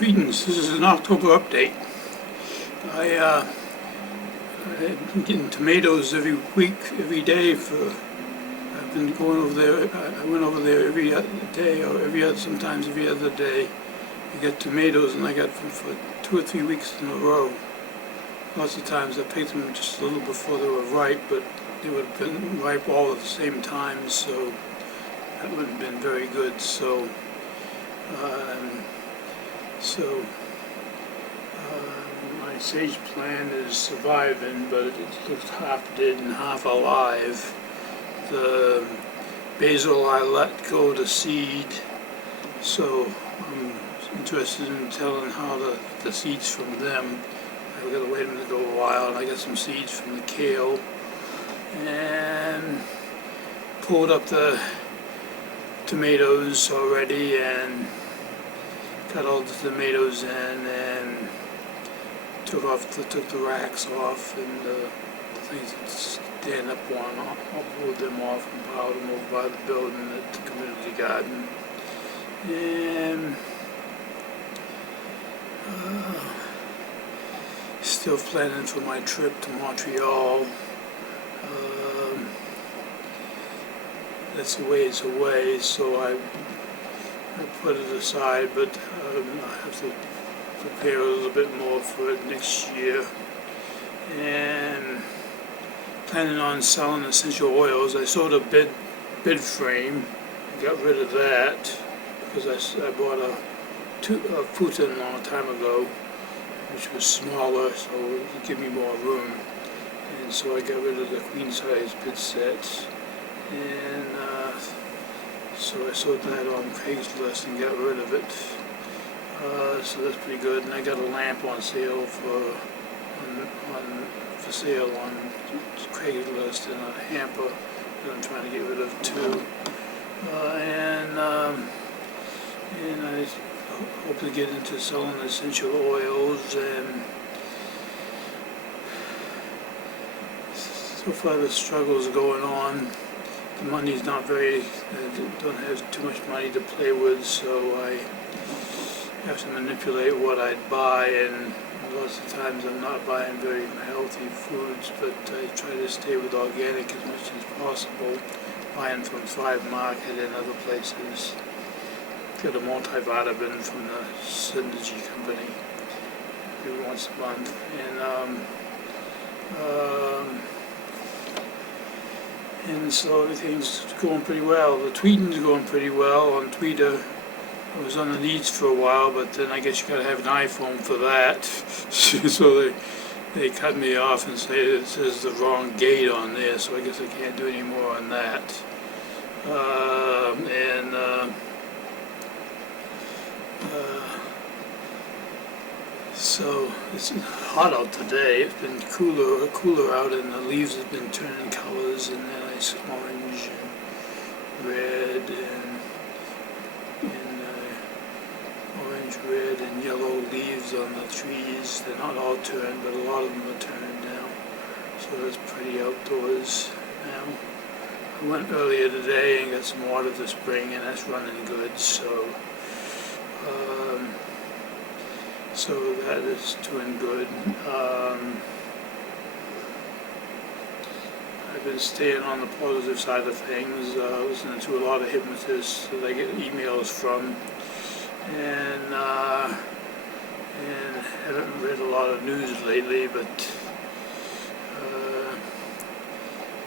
Greetings, this is an October update. I've been getting tomatoes every week, every day I've been going over there, I went over there every other day or sometimes every other day. I get tomatoes and I got them for 2 or 3 weeks in a row. Lots of times I picked them just a little before they were ripe, but they would have been ripe all at the same time, so that would have been very good. My sage plant is surviving, but it looks half dead and half alive. The basil I let go to seed, so I'm interested in telling how the seeds from them. I've got to wait them to go a while, and I got some seeds from the kale, and pulled up the tomatoes already and cut all the tomatoes in and took the racks off and the things that stand up on. I'll pull them off and pile them over by the building at the community garden. And still planning for my trip to Montreal. That's a ways away, so I put it aside, but I have to prepare a little bit more for it next year. And planning on selling essential oils. I sold a bed frame, got rid of that because I bought a futon a long time ago, which was smaller, so it would give me more room. And so I got rid of the queen size bed sets. And so I sold that on Craigslist and got rid of it. So that's pretty good. And I got a lamp on sale for sale on Craigslist, and a hamper that I'm trying to get rid of too. And I hope to get into selling essential oils. And so far the struggle's going on. The money's not I don't have too much money to play with, so I have to manipulate what I'd buy, and lots of times I'm not buying very healthy foods, but I try to stay with organic as much as possible, buying from Thrive Market and other places. Get a multivitamin from the Synergy company every once a month, and so everything's going pretty well. The tweeting's going pretty well on Twitter. I was on the Needs for a while, but then I guess you gotta have an iPhone for that. So they cut me off and say it says the wrong gate on there, so I guess I can't do any more on that. So it's hot out today. It's been cooler out, and the leaves have been turning colors, and then nice orange and red and orange, red, and yellow leaves on the trees. They're not all turned, but a lot of them are turned now. So that's pretty outdoors now. I went earlier today and got some water this spring, and that's running good. So that is doing good. I've been staying on the positive side of things, listening to a lot of hypnotists that I get emails from, and haven't read a lot of news lately, but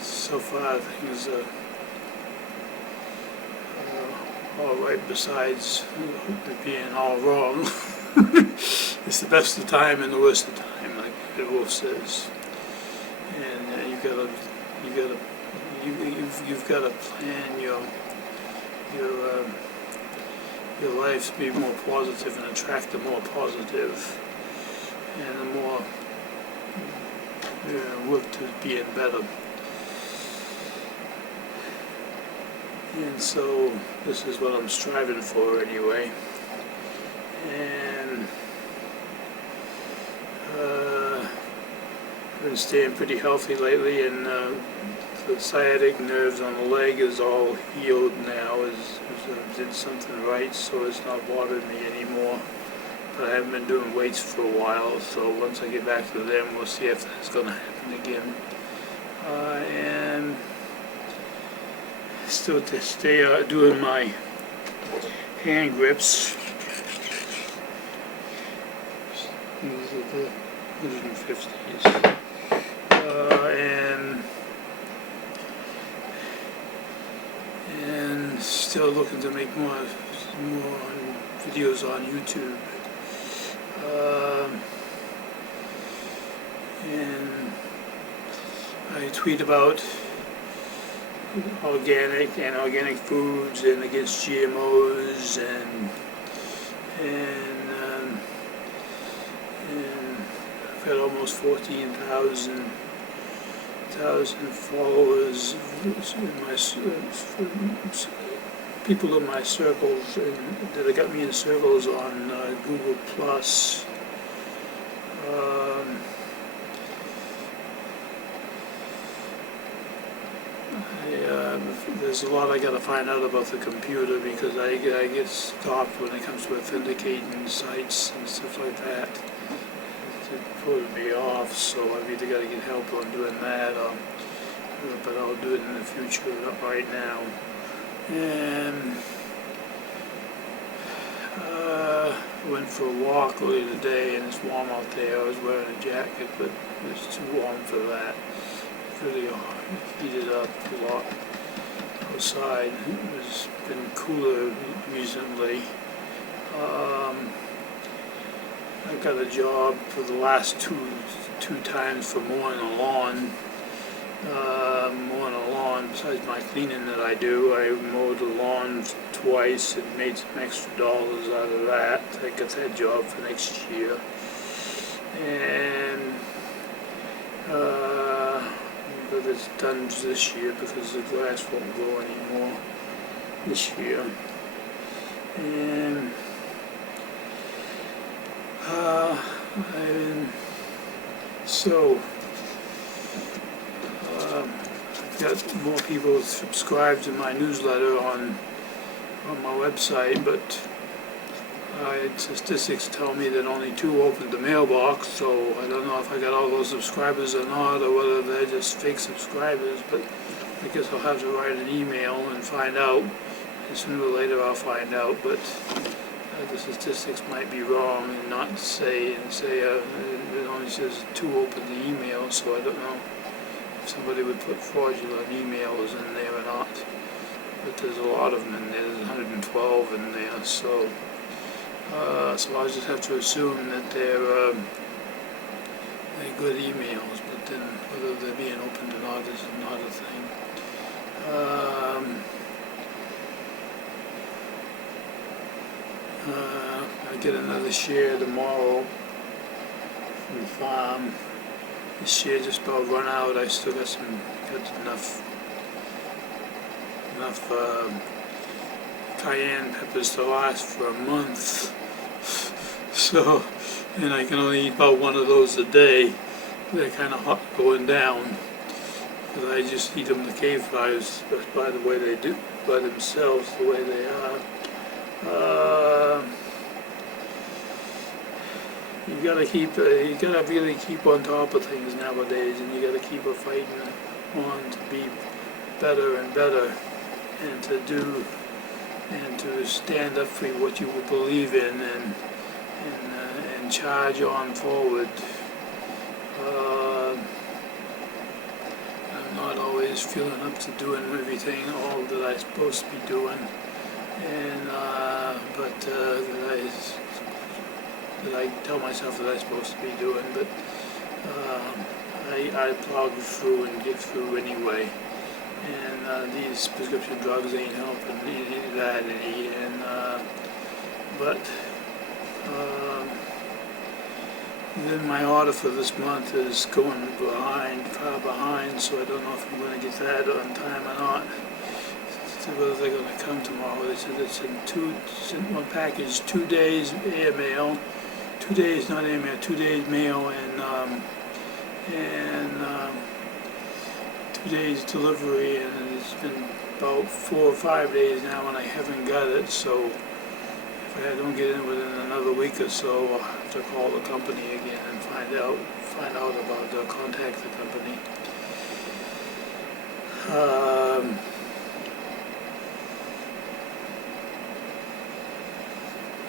so far things are all right, besides being all wrong. It's the best of time and the worst of time, like Ed Wolf says. And you've got to plan your life to be more positive and attract the more positive, and the more work to being better. And so this is what I'm striving for anyway. And I've been staying pretty healthy lately, and the sciatic nerves on the leg is all healed now. I did something right, so it's not bothering me anymore. but I haven't been doing weights for a while, so once I get back to them, we'll see if that's going to happen again. And still to stay doing my hand grips. These are the 150s. And still looking to make more videos on YouTube. And I tweet about organic foods and against GMOs and I've got almost 14,000 followers in my people in my circles that got me in circles on Google Plus. There's a lot I got to find out about the computer because I get stopped when it comes to authenticating sites and stuff like that. It put me off, so I've either got to get help on doing that, but I'll do it in the future, not right now. And I went for a walk earlier today, and it's warm out there. I was wearing a jacket, but it's too warm for that. It's really heated up a lot outside. It's been cooler recently. I got a job for the last two times for mowing a lawn. Besides my cleaning that I do, I mowed the lawn twice and made some extra dollars out of that. I got that job for next year. And but it's done this year because the grass won't grow anymore this year. And I've got more people subscribed to my newsletter on my website, but statistics tell me that only 2 opened the mailbox, so I don't know if I got all those subscribers or not, or whether they're just fake subscribers, but I guess I'll have to write an email and find out, and sooner or later I'll find out, but the statistics might be wrong and not say it only says 2 opened the email, so I don't know if somebody would put fraudulent emails in there or not, but there's a lot of them in there. There's 112 in there, so I'll just have to assume that they're good emails, but then whether they're being opened or not is another thing. I get another share tomorrow from the farm. This share just about run out. I still got enough cayenne peppers to last for a month. So, and I can only eat about one of those a day. They're kind of hot going down because I just eat them the cave fires by the way they do, by themselves, the way they are. You gotta really keep on top of things nowadays, and you gotta keep fighting on to be better and better, and to stand up for what you believe in, and charge on forward. I'm not always feeling up to doing everything all that I'm supposed to be doing, and but that I tell myself that I'm supposed to be doing, but I plow through and get through anyway. And these prescription drugs ain't helping that any. And then my order for this month is going far behind, so I don't know if I'm going to get that on time or not. Whether they're going to come tomorrow. They said it's in one package, 2 days air mail, 2 days not air mail, 2 days mail, and 2 days delivery, and it's been about 4 or 5 days now and I haven't got it, so if I don't get in within another week or so, I'll have to call the company again and find out about contact the company.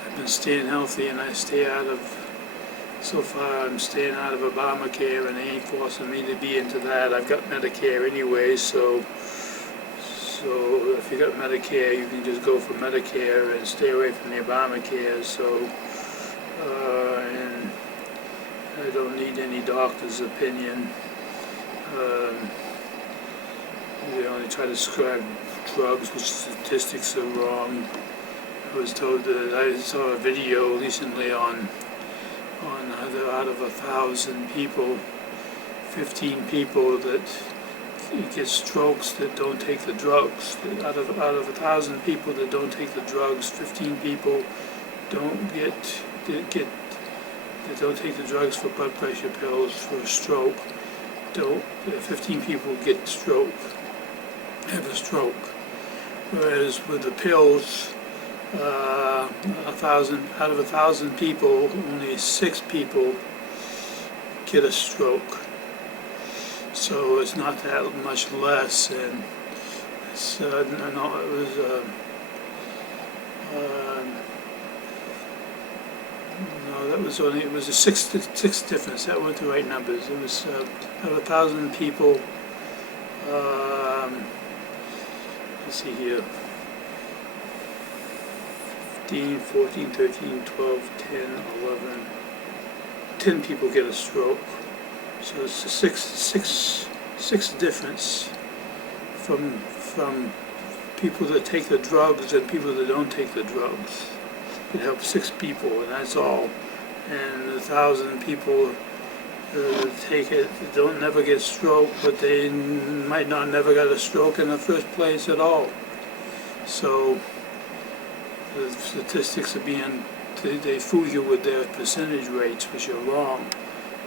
I've been staying healthy, and so far I'm staying out of Obamacare, and they ain't forcing me to be into that. I've got Medicare anyway, so if you got Medicare, you can just go for Medicare and stay away from the Obamacare. So, and I don't need any doctor's opinion. They only try to prescribe drugs, which statistics are wrong. I was told that I saw a video recently on out of 1,000 people, 15 people that get strokes that don't take the drugs. Out of 1,000 people that don't take the drugs, 15 people don't don't take the drugs for blood pressure pills for a stroke. 15 people have a stroke. Whereas with the pills, 1,000 out of 1,000 people, only 6 people get a stroke. So it's not that much less, and it's it was a six difference. That weren't the right numbers. It was out of 1,000 people. Let's see here. 15, 14, 13, 12, 10, 11, 10 people get a stroke. So it's a six difference from people that take the drugs and people that don't take the drugs. It helps 6 people, and that's all. And 1,000 people take it don't never get stroke, but they might not never got a stroke in the first place at all. So the statistics they fool you with their percentage rates, which are wrong,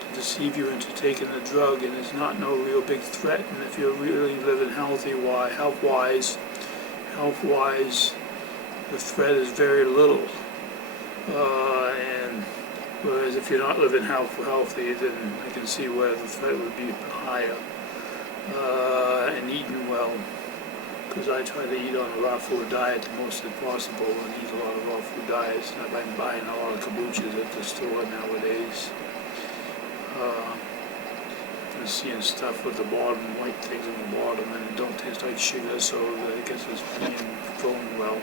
to deceive you into taking the drug, and it's not no real big threat. And if you're really living health-wise, the threat is very little. And whereas if you're not living healthy, then I can see where the threat would be higher. And eating well, because I try to eat on a raw food diet the most as possible, and eat a lot of raw food diets. And I've been buying a lot of kombuchas at the store nowadays. I've been seeing stuff with the bottom, white things on the bottom, and it don't taste like sugar, so I guess it's being grown well.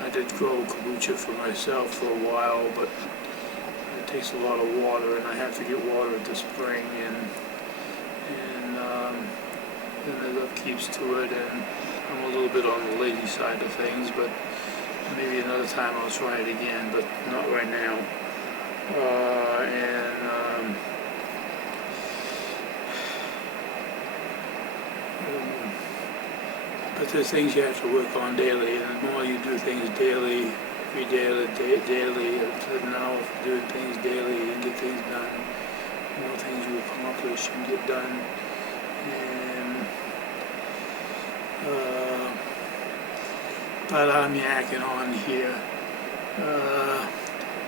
I did grow kombucha for myself for a while, but it takes a lot of water, and I have to get water at the spring, and then the upkeeps to it, and I'm a little bit on the lazy side of things, but maybe another time I'll try it again, but not right now. But there's things you have to work on daily, and the more you do things daily, daily, now if you're doing things daily and get things done, the more things you accomplish and get done. And but I'm yakking on here.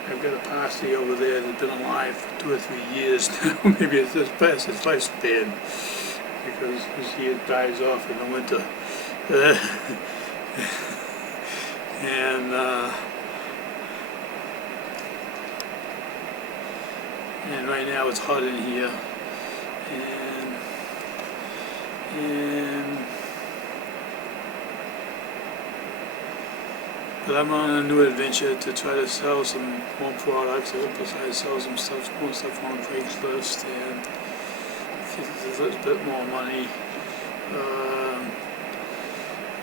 I've got a posse over there that's been alive for 2 or 3 years now. Maybe it's just past its lifespan, because you see it dies off in the winter. And right now it's hot in here, but I'm on a new adventure to try to sell some more products. I sell some more stuff on Craigslist and get a little bit more money.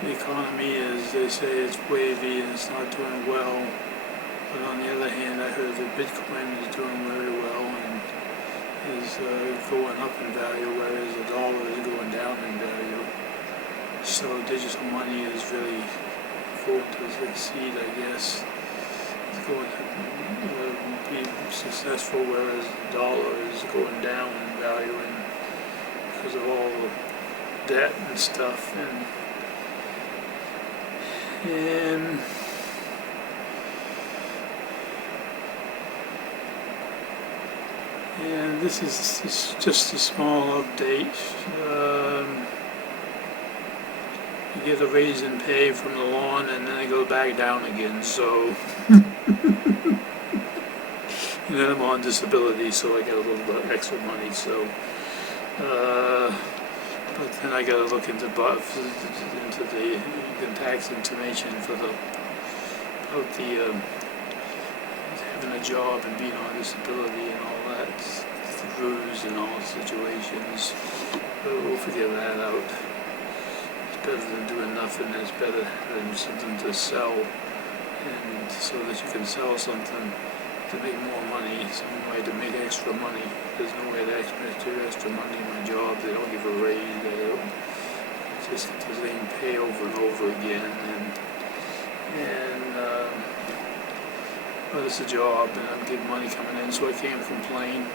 The economy, as they say, it's wavy and it's not doing well. But on the other hand, I heard that Bitcoin is doing very well and is going up in value, whereas the dollar is going down in value. So digital money is really going to succeed, I guess. It's going to be successful, whereas the dollar is going down in value because of all the debt and stuff. And And this is just a small update. You get a raise in pay from the lawn and then it goes back down again, so and then I'm on disability, so I get a little bit extra money, so but then I gotta look into the income tax information for about the having a job and being on disability and all that, the rules and all situations. But we'll figure that out. It's better than doing nothing. It's better than something to sell, and so that you can sell something to make more money, some way to make extra money. There's no way to do extra money in my job. They don't give a raise. They don't. It's just the same pay over and over again, and but it's a job, and I'm getting money coming in, so I can't complain.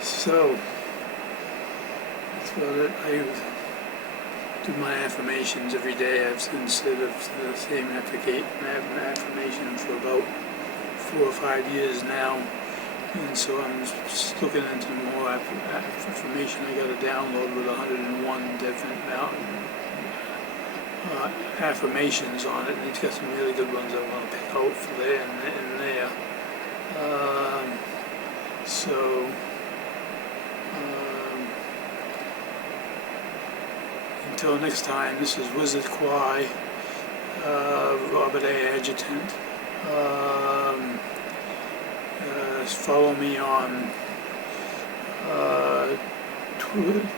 So that's about it. I do my affirmations every day. I've instead of the same affirmation for about 4 or 5 years now, and so I'm just looking into more information. I got to download with 101 different affirmations on it, and it's got some really good ones I want to pick out for there and there. Until next time, this is Wizard Quai, Robert A. Adjutant. Follow me on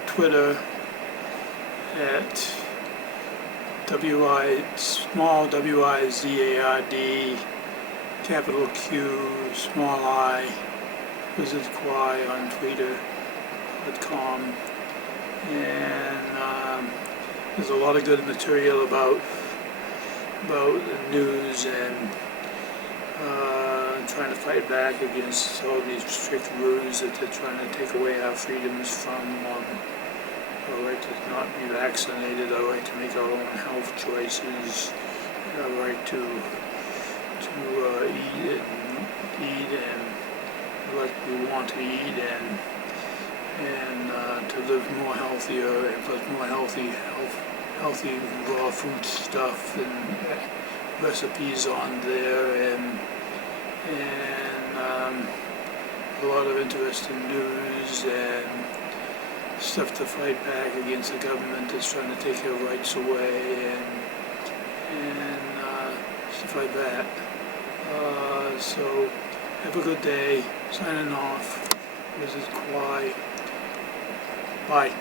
Twitter at small WIZARD, capital Q, small I, Wizard Quai on Twitter.com. And there's a lot of good material about the news and trying to fight back against all these strict rules that they're trying to take away our freedoms from, our right to not be vaccinated, our right to make our own health choices, our right to eat and like we want to eat, and to live more healthier, and put more healthy raw food stuff and recipes on there, and a lot of interesting news and stuff to fight back against the government that's trying to take your rights away, and stuff like that. So have a good day. Signing off. This is Quai. Bye.